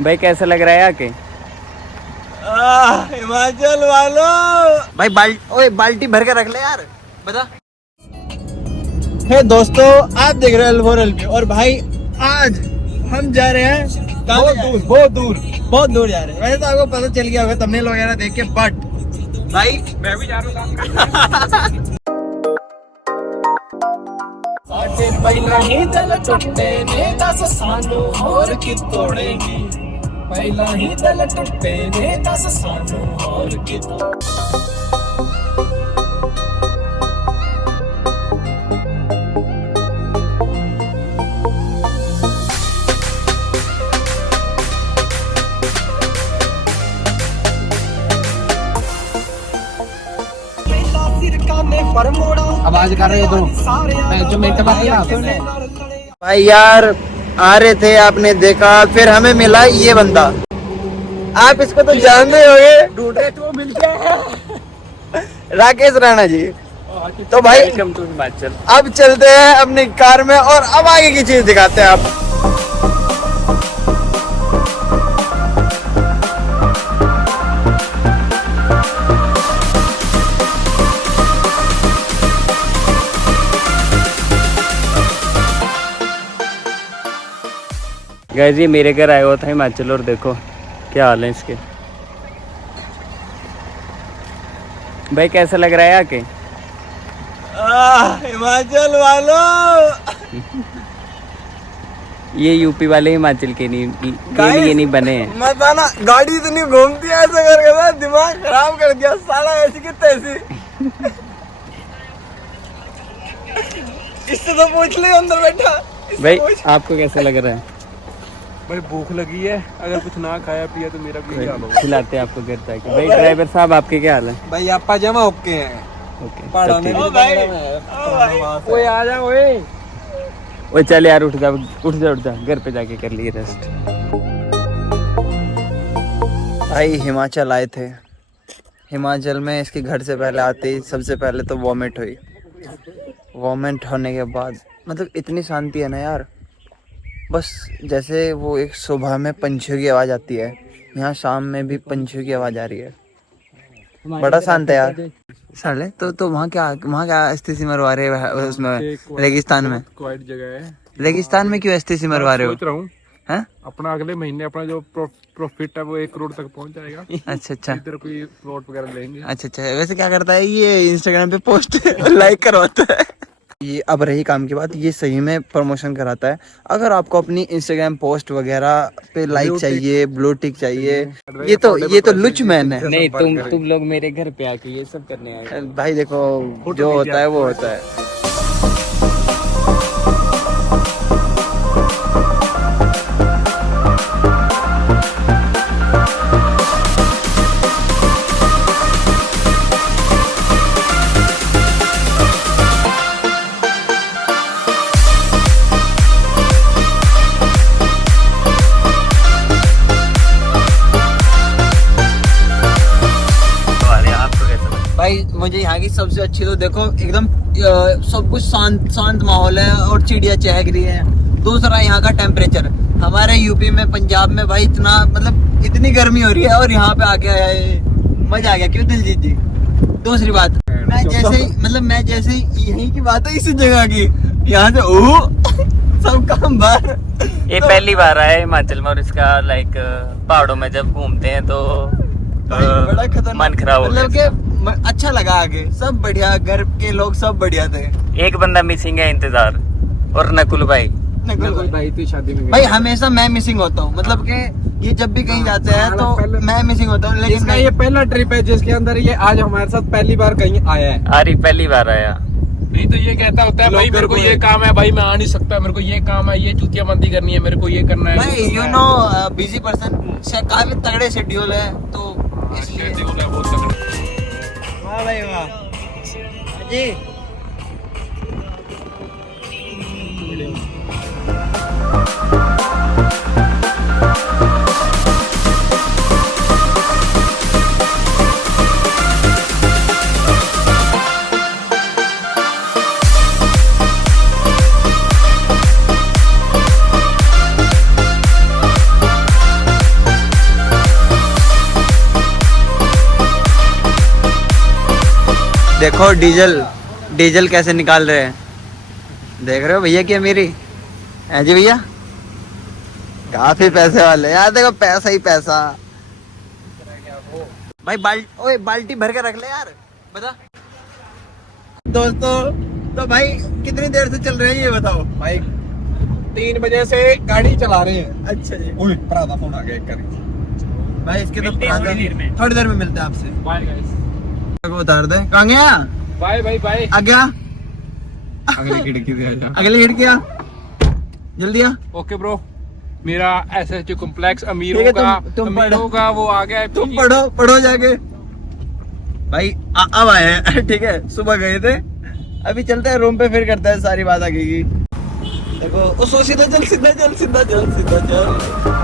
भाई कैसा लग रहा है आके? हिमाचल वालों भाई ओए बाल्टी भर के रख ले यार, बता। हे दोस्तों, आप देख रहे हैं L4LP और भाई आज हम जा रहे हैं बहुत दूर जा रहे हैं। वैसे तो आपको पता चल गया होगा थंबनेल वगैरह देख के, बट भाई मैं भी जा रहा हूँ। ਪਹਿਲਾਂ ਹੀ ਦਿਲ ਟੁੱਟੇ ਨੇ ਦੱਸ ਸਾਨੂੰ ਹੋਰ ਕੀ ਤੋੜੇਗੀ ਪਹਿਲਾਂ ਹੀ ਦਿਲ ਟੁੱਟੇ ਨੇ ਦੱਸ ਸਾਨੂੰ ਹੋਰ ਕੀ आवाज कर रहे हो जो मेरे भाई यार आ रहे थे, आपने देखा, फिर हमें मिला ये बंदा। आप इसको तो जानते होंगे, ढूंढे तो मिल गया, राकेश राणा जी। तो भाई वेलकम टू हिमाचल। अब चलते हैं अपनी कार में और अब आगे की चीज दिखाते हैं आप। गाइस ये मेरे घर आया हुआ था हिमाचल और देखो क्या हाल है इसके। भाई कैसा लग रहा है आके? हिमाचल वालों ये यूपी वाले हिमाचल के लिए नहीं बने हैं। मत आना, गाड़ी इतनी घूमती है ऐसा करके ना, दिमाग खराब कर दिया साला, ऐसी की तैसी। इससे तो पूछ ले अंदर बैठा। भाई आपको कैसा लग रहा है? भाई भूख लगी है, अगर कुछ ना खाया पिया तो मेरा भी हाल होगा। खिलाते हैं आपको घर जाके। भाई ड्राइवर साहब आपके क्या हाल है? भाई आप पाजामा ओके हैं? ओके पहाड़ों में ओए आ जा ओए। वो चल यार उठ जा घर पे जाके कर लिए रेस्ट। भाई हिमाचल आए थे, हिमाचल में इसके घर से पहले आते ही सबसे पहले तो वॉमिट हुई। वॉमिट होने के बाद मतलब इतनी शांति है ना यार, बस जैसे वो एक सुबह में पंछियों की आवाज़ आती है, यहाँ शाम में भी पंछियों की आवाज़ आ रही है। बड़ा शांत है यार। साले तो वहाँ क्या स्थिति मरवा रहे हैं उसमें रेगिस्तान में? क्वाइट जगह है। रेगिस्तान में क्यों स्थिति मरवा रहे हो? सोच रहा हूँ हैं? अपना अगले महीने अपना जो प्रॉफिट है वो 1 करोड़ तक पहुँच जाएगा। अच्छा इधर कोई प्लॉट वगैरह लेंगे। अच्छा। वैसे क्या करता है ये, इंस्टाग्राम पे पोस्ट लाइक करवाता है ये। अब रही काम की बात, ये सही में प्रमोशन कराता है। अगर आपको अपनी इंस्टाग्राम पोस्ट वगैरं पे लाइक चाहिए, ब्लू टिक चाहिए, ये तो लुच मैन है। नहीं तुम लोग मेरे घर पे आके ये सब करने आए। भाई देखो जो होता है वो होता है। भाई मुझे यहाँ की सबसे अच्छी तो देखो एकदम सब कुछ शांत माहौल है और चिड़िया चहक रही है। दूसरा यहाँ का टेम्परेचर, हमारे यूपी में पंजाब में भाई इतना मतलब इतनी गर्मी हो रही है और यहाँ पे आके मजा आ गया। क्यों दिलजीत जी? दूसरी बात, मैं जैसे ही यहीं की बात है इसी जगह की, यहाँ से सब काम बाहर। ये पहली बार आया हिमाचल में और इसका लाइक पहाड़ों में जब घूमते हैं तो बड़ा खतरनाक, मन खराब हो गया। मतलब कि अच्छा लगा, आगे सब बढ़िया, घर के लोग सब बढ़िया थे। एक बंदा मिसिंग है इंतजार, और नकुल भाई भाई तो शादी में भाई हमेशा मैं मिसिंग होता हूँ, मतलब कि ये जब भी कहीं जाते हैं तो मैं मिसिंग होता हूँ। लेकिन इसका ये पहला ट्रिप है जिसके अंदर ये आज हमारे साथ पहली बार कहीं आया है। आरी पहली बार आया। नहीं तो ये कहता होता है भाई मेरे को ये काम है, भाई मैं आ नहीं सकता, मेरे को ये काम है, ये चूतिया बंदी करनी है, मेरे को ये करना है। भाई यू नो बिजी पर्सन, काफी तगड़े शेड्यूल है तो इसलिए। बहुत तगड़ा। वाह भाई वाह जी। देखो डीजल डीजल कैसे निकाल रहे हैं, देख रहे हो भैया की अमीरी है जी भैया, काफी पैसे वाले यार, देखो पैसा ही पैसा। भाई ओए बाल्टी भर के रख ले यार, बता दोस्तों। तो भाई कितनी देर से चल रहे हैं ये बताओ भाई 3 बजे से गाड़ी चला रहे हैं। अच्छा जी ओए प्रादा फोन आ गया एक करके। भाई इसके तो थोड़ी देर में मिलते हैं आपसे। बाय गाइस, को उतार दे, कहाँ गया? Bye bye bye. आ गया अगली खिड़की से आ जा। अगली खिड़की आ, जल्दी आ। ओके ब्रो, मेरा एसएचयू कॉम्प्लेक्स ठीक अमीरों है, का तुम अमीरों का वो आ गया है। तुम पढ़ो जाके भाई। अब आए हैं ठीक है, सुबह गए थे, अभी चलते हैं रूम पे, फिर करते हैं सारी बात आगे की। देखो सीधा चल सीधा चल सीधा चल सीधा चल।